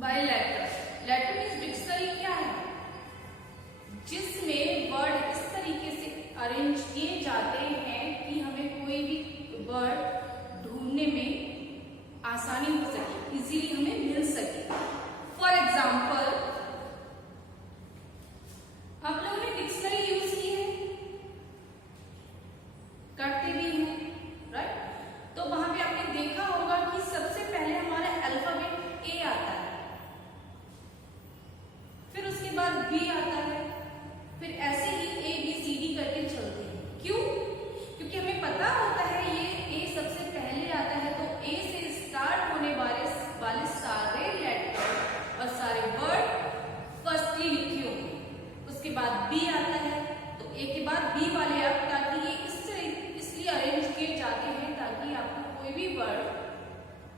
Bye letter. Letter means dictionary क्या है? जिसमें वर्ड इस तरीके से अरेंज किए जाते हैं कि हमें कोई भी वर्ड ढूंढने में आसानी हो सके, इजीली हमें मिल सके। फॉर एग्जाम्पल, आप लोगों ने डिक्शनरी यूज की है, करते भी हैं, राइट? तो वहां पे आपने देखा होगा कि सबसे पहले हमारा अल्फाबेट ए आता है, फिर उसके बाद बी आता है, फिर ऐसे ही ए बी सी डी करके चलते हैं। क्यों? क्योंकि हमें पता होता है ये ए सबसे पहले आता है, तो ए से स्टार्ट होने वाले सारे लेटर और सारे वर्ड फर्स्टली लिखे होंगे। उसके बाद बी आता है, तो ए के बाद बी वाले अब, ताकि ये इसलिए अरेंज किए जाते हैं ताकि आपको कोई भी वर्ड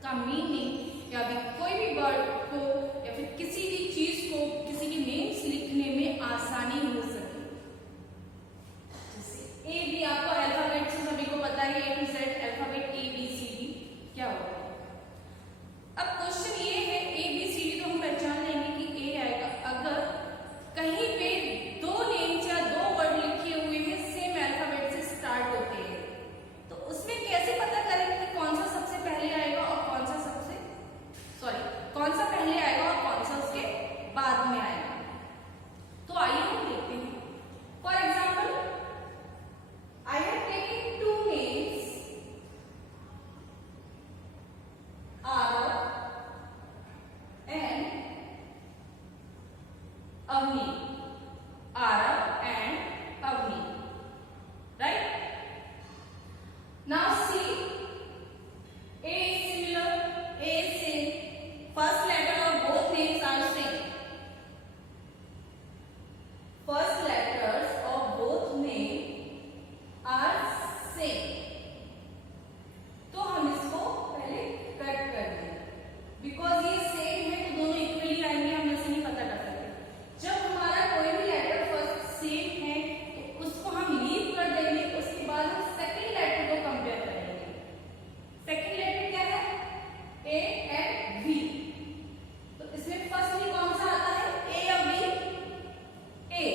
का मीनिंग या भी कोई भी वर्ड को या फिर किसी भी चीज को, किसी के नेम्स लिखने में आसानी हो सके। जैसे ए बी, आपको अल्फाबेट से सभी को पता है, A to Z alphabet A B C D क्या होगा। अब क्वेश्चन ये है, ए बी सी डी तो हम पहचान लेंगे कि ए आएगा। अगर कहीं पे दो नेम्स या दो वर्ड लिखे हुए हैं, सेम अल्फाबेट से स्टार्ट होते हैं, तो उसमें कैसे पता करेंगे कि कौन सा सबसे पहले आएगा और कौन सा पहले आएगा और कौन सा उसके बाद में आएगा? तो आइए हम देखते हैं। For example, I have taken two names, Aarav and Avani. Aarav and Avani, right? Now see, A is similar, A is same. First letter of both names are same. First letters of both names are same. तो हम इसको पहले cut कर देंगे, because ये same है तो दोनों इक्वली आएंगे, हम ऐसे नहीं पता कर सकते। जब हमारा कोई भी लेटर फर्स्ट सेम है तो उसको हम लीव कर देंगे, उसके बाद हम सेकंड लेटर को कंपेयर करेंगे। सेकंड लेटर क्या है? A and B. तो इसमें फर्स्टली कौन सा आता है? ए या बी? ए।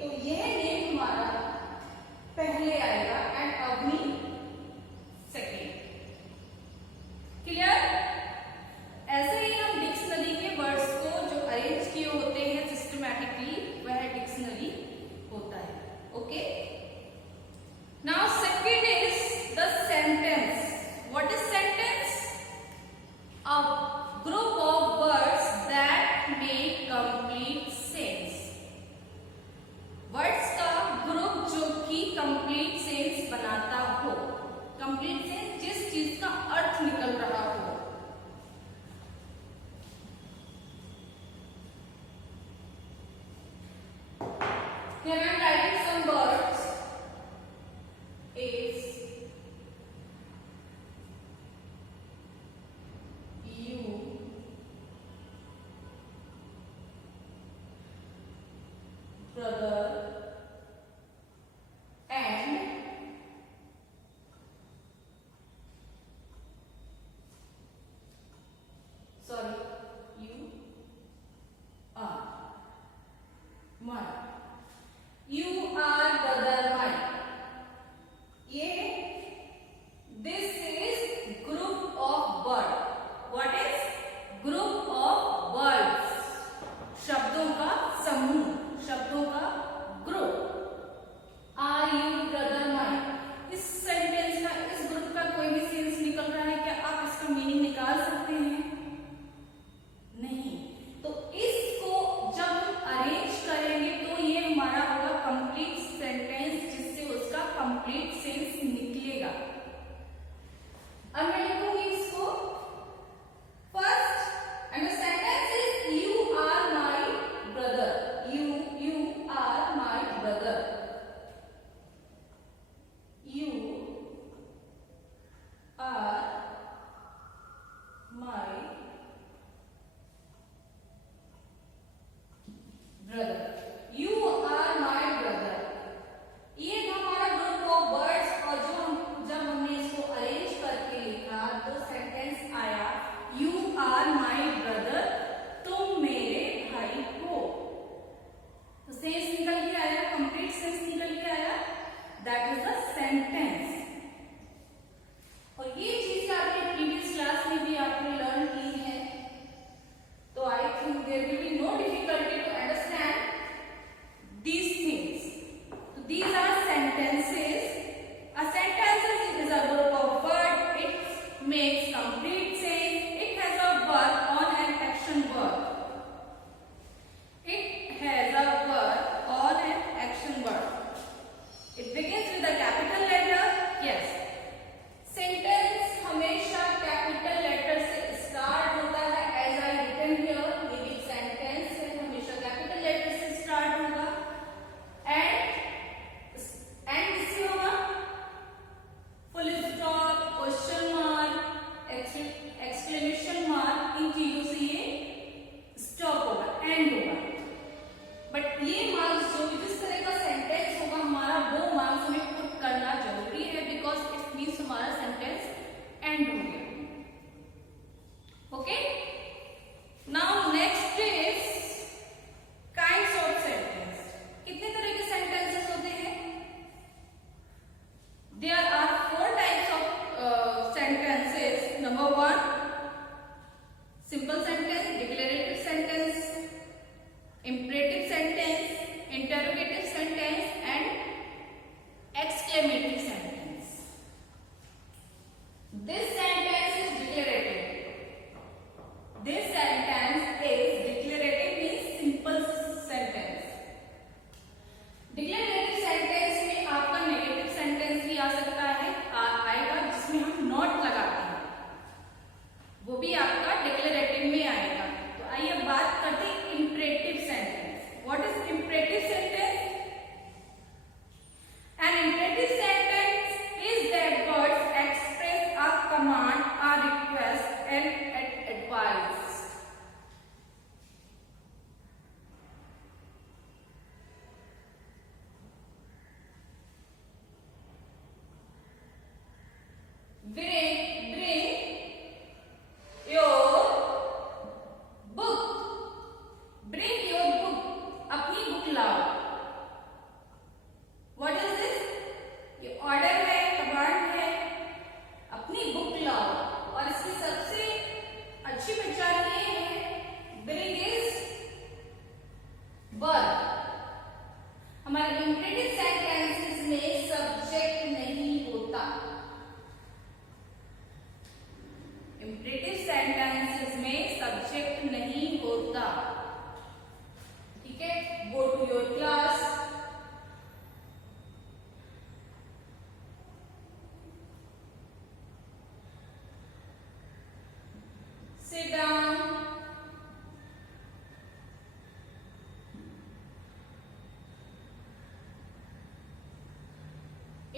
तो यह नेम हमारा पहले आएगा एंड अवनी सेकंड। क्लियर? ऐसे ही हम डिक्शनरी के वर्ड्स को जो अरेंज किए होते हैं सिस्टमैटिकली, वह डिक्शनरी होता है। Okay, now second is the sentence. What is sentence? A group of words that make complete sense. Words का ग्रुप जो कि कंप्लीट सेंस बनाता हो। कंप्लीट सेंस जिस चीज का अर्थ निकल रहा हो। Here I am writing some words. Is, you, brother, and sorry, you are my. You are brother mine. ये this is group of word. What is group of words? शब्दों का समूह, शब्दों का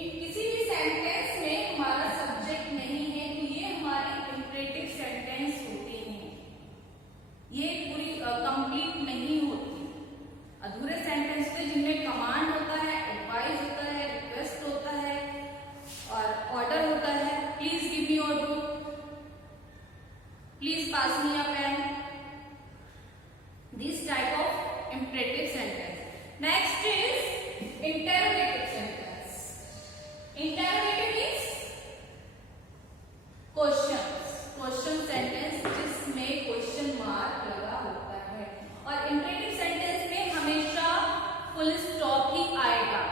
इन किसी भी सेंटेंस में हमारा सब्जेक्ट नहीं है तो ये हमारे इंपरेटिव सेंटेंस होते हैं, ये पूरी कंप्लीट नहीं होती। अधूरे सेंटेंस पे जिनमें कमांड होता है, एडवाइस होता है, रिक्वेस्ट होता है और ऑर्डर होता है, please give me your book, please pass me a pen, this type of imperative sentence. Next is interrogative sentence. Interrogative means question sentence जिसमें क्वेश्चन मार्क लगा होता है, और इंपरेटिव सेंटेंस में हमेशा फुल स्टॉप ही आएगा।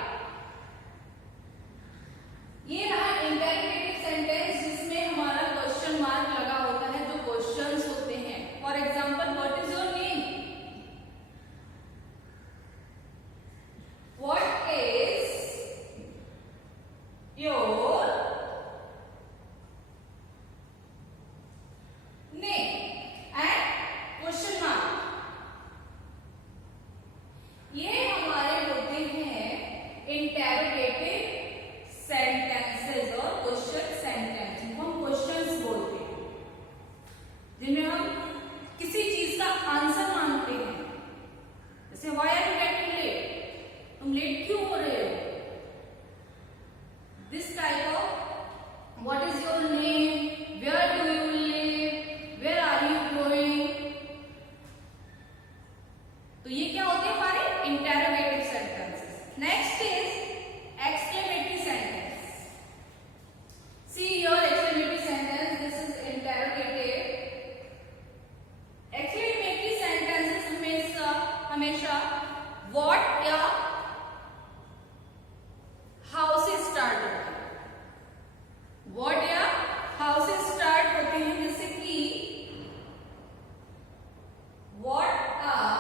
ये रहा इंटरोगेटिव सेंटेंस जिसमें हमारा क्वेश्चन मार्क लगा होता है, जो क्वेश्चंस होते हैं। For example, what is your name? What is your name and question mark। ये हमारे होते हैं इंटरोगेटिव सेंटेंसेस और क्वेश्चन सेंटेंस, जिनको हम क्वेश्चंस बोलते हैं, जिनमें हम किसी चीज का आंसर मांगते हैं। जैसे why are you getting late? तुम लेट क्यों हो रहे हो? This type of what is your name, where do you live, where are you going. तो ये क्या होते हैं हमारे interrogative sentences. Next is exclamatory sentence. See your exclamatory sentence, this is interrogative. Exclamatory sentences हमेशा व्हाट या how से start होते हैं। व्हाट या हाउ से स्टार्ट होते हैं, जैसे कि what are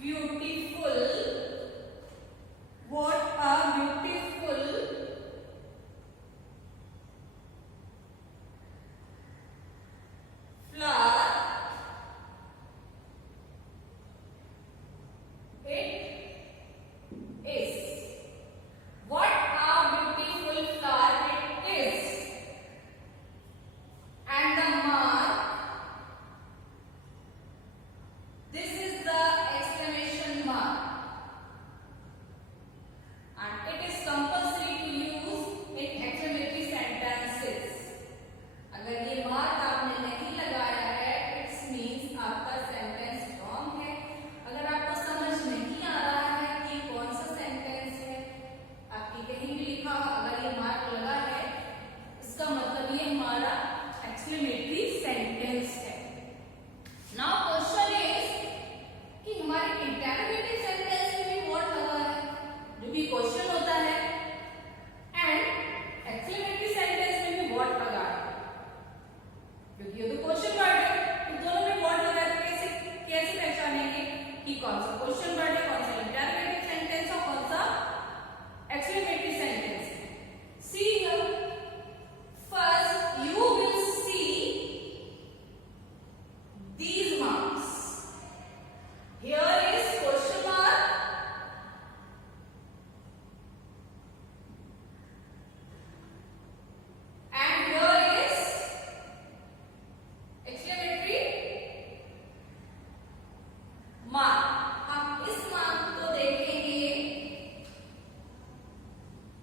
beautiful, what are beautiful flower it is। What a beautiful flower it is। And the mark, this is the exclamation mark, and it is compulsory to use in exclamatory sentences। अगर ये mark आपने नहीं लगाया है, it's means आपका sentence wrong है। अगर आपको समझ नहीं आ रहा है कि कौन सा सेंटेंस है, आपकी कहीं भी लिखा अगर ये मार्क लगा है, इसका मतलब ये हमारा एक्सक्लेमेटरी सेंटेंस है। नाउ क्वेश्चन इज कि हमारे इंटरोगेटिव सेंटेंस में भी व्हाट लगा है, जो कि क्वेश्चन होता है, एंड एक्सक्लेमेटरी सेंटेंस में भी व्हाट लगा है, क्योंकि ये तो क्वेश्चन वर्ड है। तो दोनों में व्हाट लगा है, तो कैसे पहचानेंगे कि कौन सा क्वेश्चन वर्ड है, कौन सा इंटरोगेटिव सेंटेंस और कौन सा एक्सक्लेमेटरी सेंटेंस है। See here, first you will see these marks। Here is question mark and here is exclamatory mark। हम इस मार्क को देखेंगे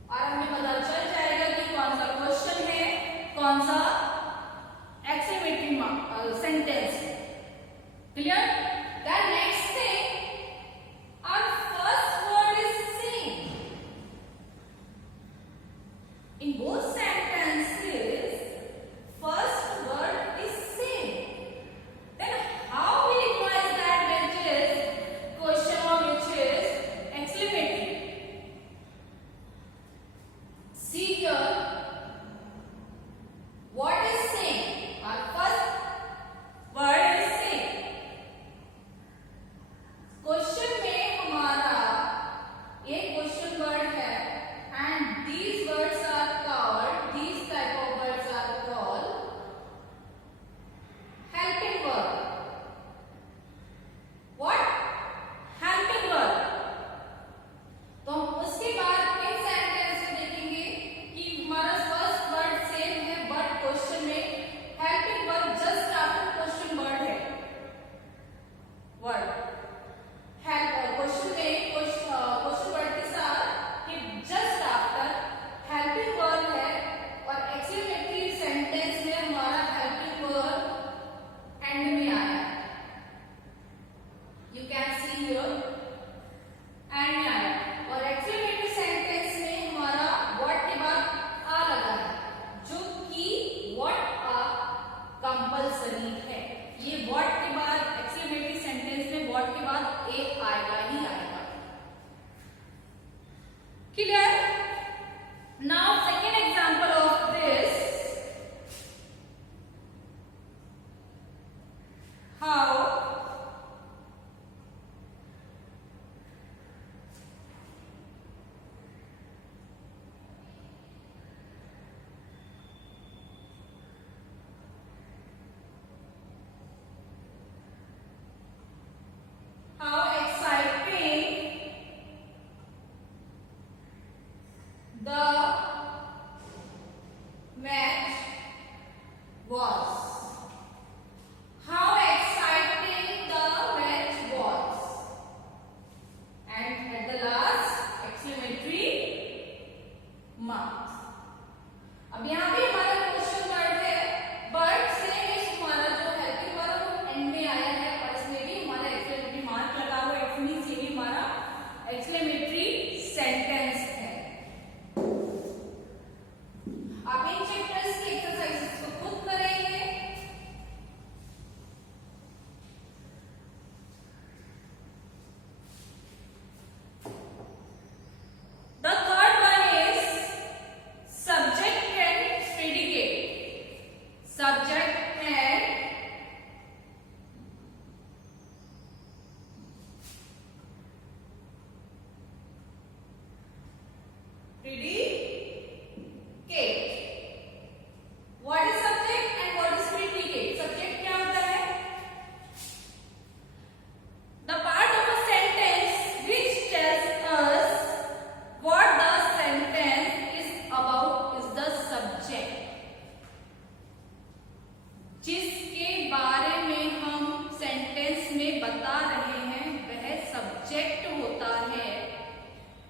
और हमें पता चल जाएगा कि कौन सा क्वेश्चन है, कौन सा एक्सक्लेमेटरी सेंटेंस है। Clear? The next thing, our first word is same। In both sentences, first word is same। Then how we recognize that which is question or which is exclamatory? See here, what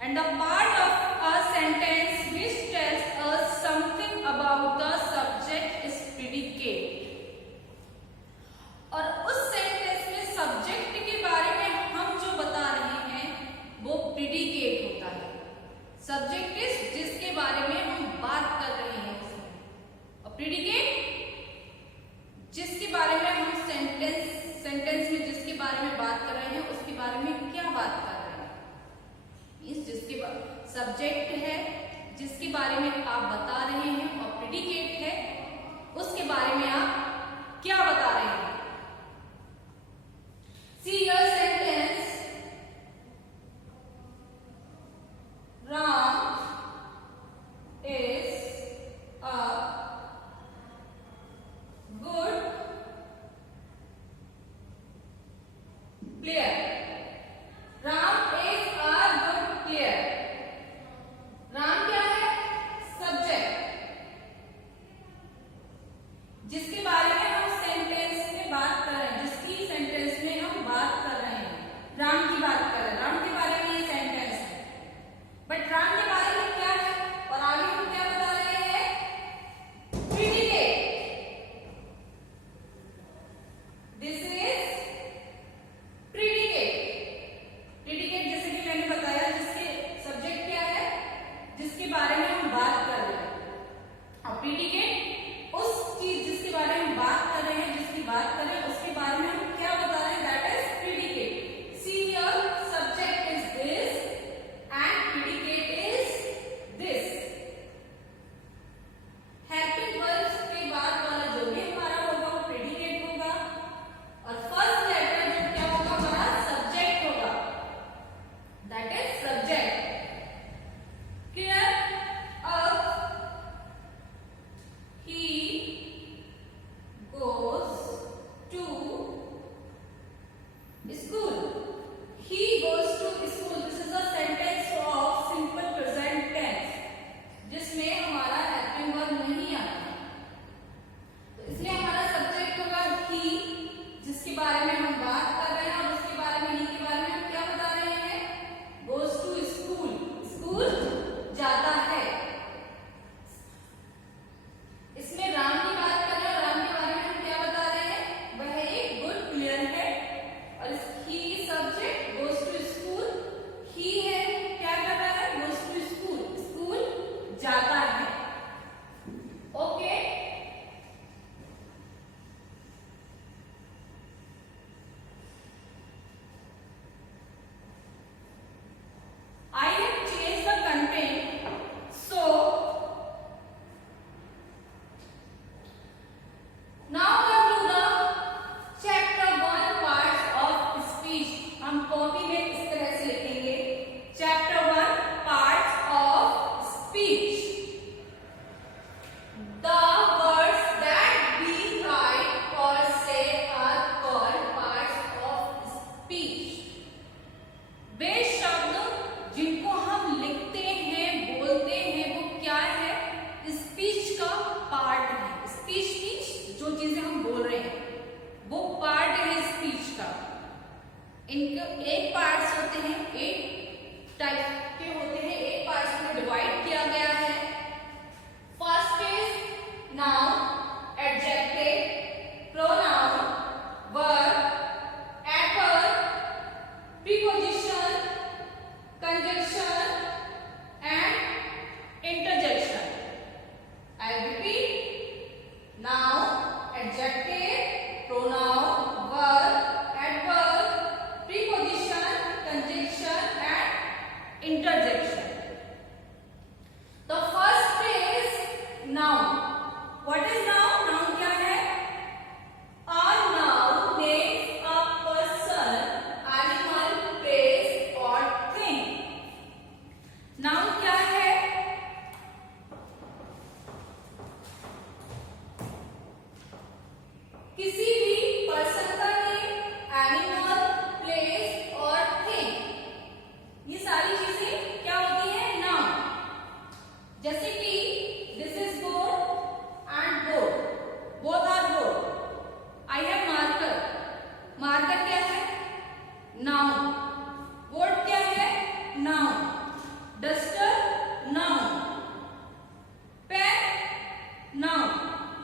and the part of a sentence which tells us something about the subject is predicate. और उस sentence में subject के बारे में हम जो बता रहे हैं वो प्रिडिकेट होता है। सब्जेक्ट इज जिसके बारे में हम बात कर रहे हैं उसमें, और प्रिडिकेट जिसके बारे में हम सेंटेंस में जिसके बारे में बात कर रहे हैं उसके बारे में क्या बात कर रहे हैं। इस जिसके सब्जेक्ट है जिसके बारे में आप बता रहे हैं, और प्रिडिकेट है उसके बारे में आप क्या बता रहे हैं। See your sentence. Ram is a good player. Ram is a good player. Ram क्या है? Subject. जिसके बारे में हम सेंटेंस में बात कर रहे हैं, जिसकी सेंटेंस में हम बात कर रहे हैं, राम की बात कर रहे हैं, राम के बारे में ये सेंटेंस है। बट राम के बारे में क्या है और आगे हम क्या बता रहे हैं? Predicate. This is predicate. Predicate जैसे कि मैंने बताया, जिसके सब्जेक्ट क्या है, जिसके बारे में हम बात कर रहे हैं, और प्रिडिकेट उस चीज जिसके बारे में बात कर रहे हैं, जिसकी बात कर रहे हैं उसके बारे में हम क्या बता रहे हैं, that is predicate. See here, subject is this and predicate is this. Helping verbs के बाद वाला जो भी हमारा होगा वो प्रिडिकेट होगा, और फर्स्ट लेटर जो क्या होगा हमारा सब्जेक्ट होगा, दैट इज सब्जेक्ट। क्लियर? अब he goes to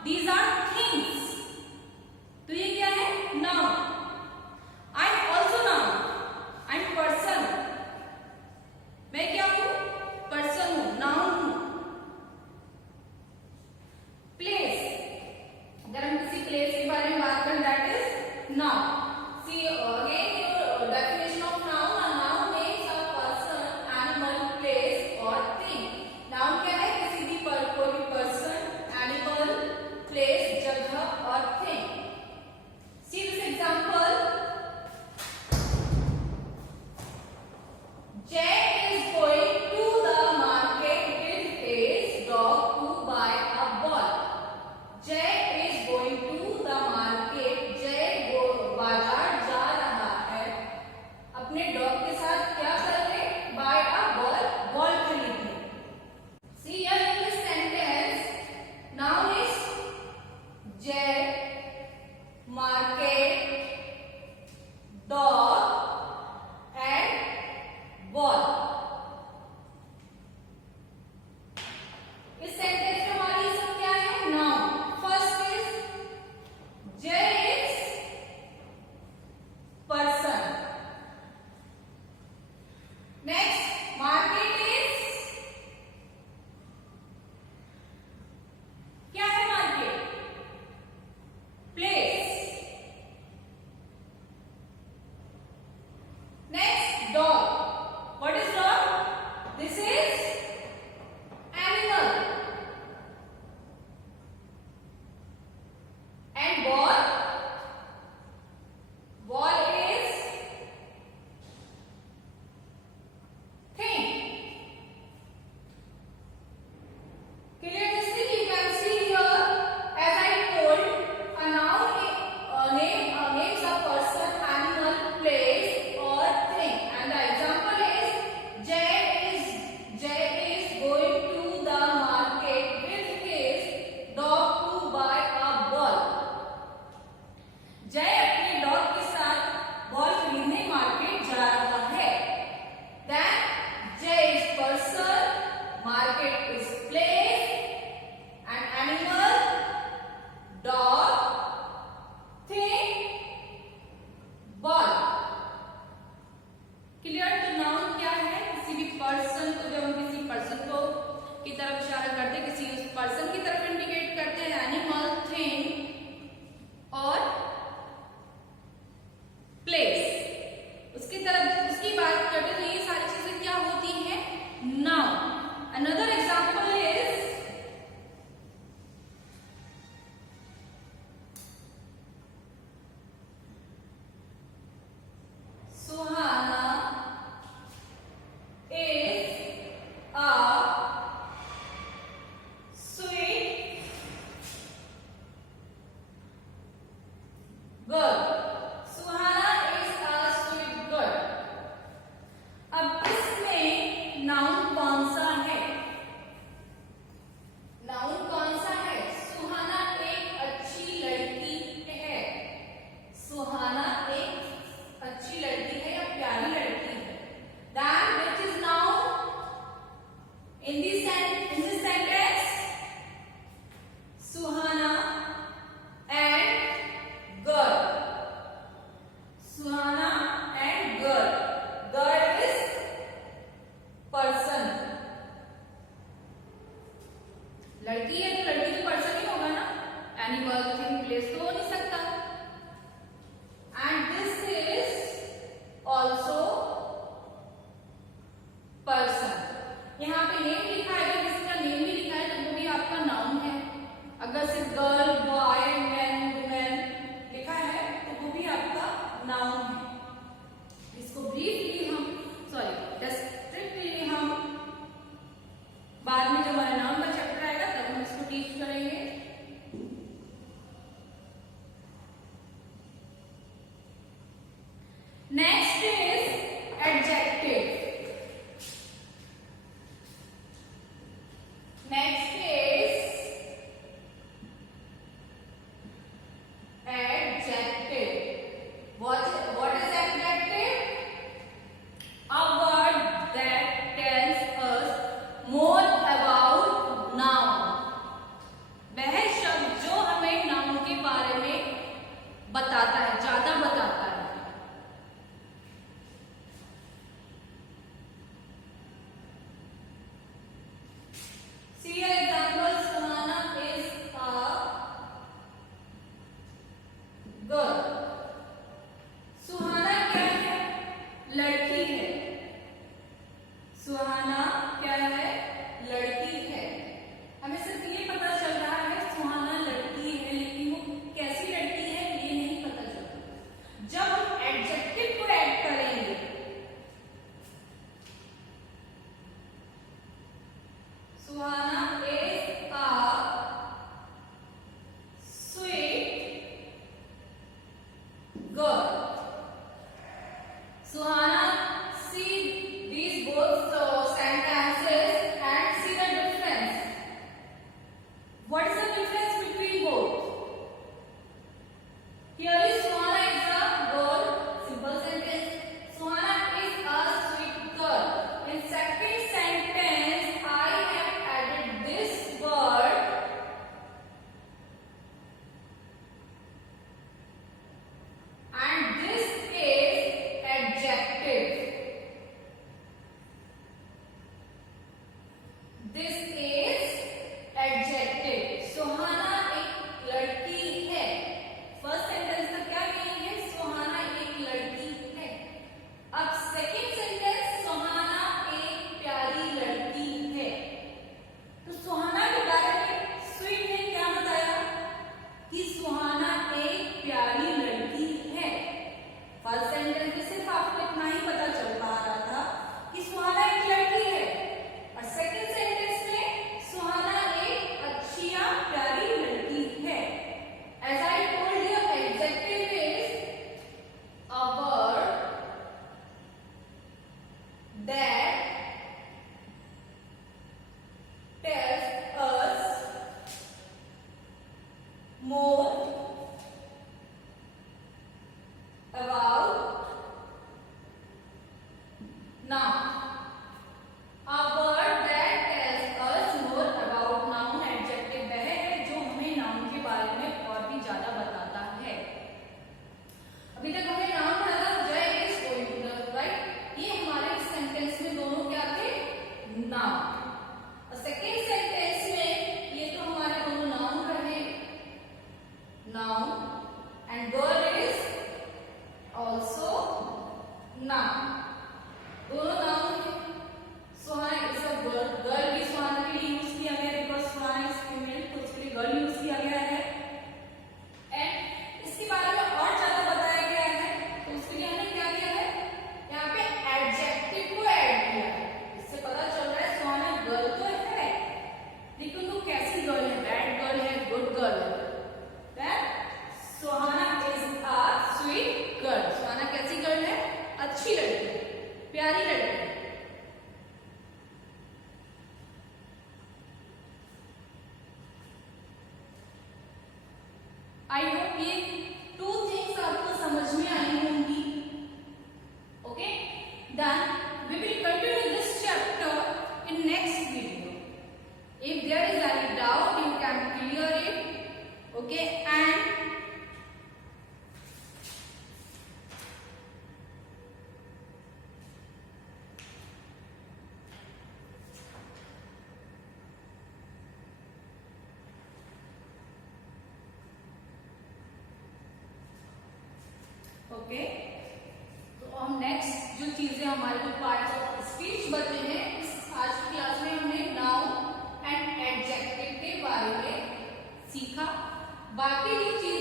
These are things. तो ये क्या है? Noun. I'm also noun. I'm person. मैं क्या हूँ? Person हूँ, noun हूँ. Place. अगर हम किसी place के बारे में बात करें, that is noun. See again your definition of noun. A noun means a person, animal, place or thing. Noun क्या है? किसी भी कोई person, animal, place, जगह और thing. See this example. Jack is going to the market with his dog to buy a ball. Jack is going to the market. Jack बाजार जा रहा है अपने डॉग के साथ क्या करने? Buy a ball. बॉल खरीदने. See here in this sentence, noun is Jack, market, dog and ball. इस सेंटेंस में हमारी सब क्या है? Noun. First is Jay is person. Next, market is क्या है? Market. more about noun. A word that tells us more about noun. Adjective वह है जो हमें noun के बारे में और भी ज्यादा बताता है. अभी तक हमने नाउन पढ़ा था Jay is going to the right. ये हमारे सेंटेंस में दोनों क्या थे? नाउन. और सेकेंड सेंटेंस में ये तो हमारे दोनों नाउन रहे. Noun and girl is also noun. दोनों नाउन है. सुहाना इज अ गर्ल. गर्ल भी सुहाना के लिए यूज किया गया बिकॉज सुहाना इज फीमेल, तो उसके लिए गर्ल यूज किया गया है. एंड इसके बारे में और ज्यादा बताया गया है, तो उसके लिए हमने क्या किया है? यहाँ पे एडजेक्टिव को ऐड किया है. इससे पता चल रहा है सुहाना गर्ल तो है, लेकिन वो कैसी गर्ल है? बैड गर्ल है, गुड गर्ल है? That Suhana is a sweet girl. Suhana कैसी गर्ल है? अच्छी लड़की, प्यारी लड़की. आई होप ये टू थिंग्स आपको समझ में आई होंगी. Okay, then we will continue this chapter in next video. If there is any doubt you can clear it. Okay, and okay, तो हम नेक्स्ट जो चीजें हमारे जो पार्ट्स ऑफ स्पीच बचे हैं, इस आज की क्लास में हमने नाउन एंड एडजेक्टिव के बारे में सीखा. बाकी जो चीजें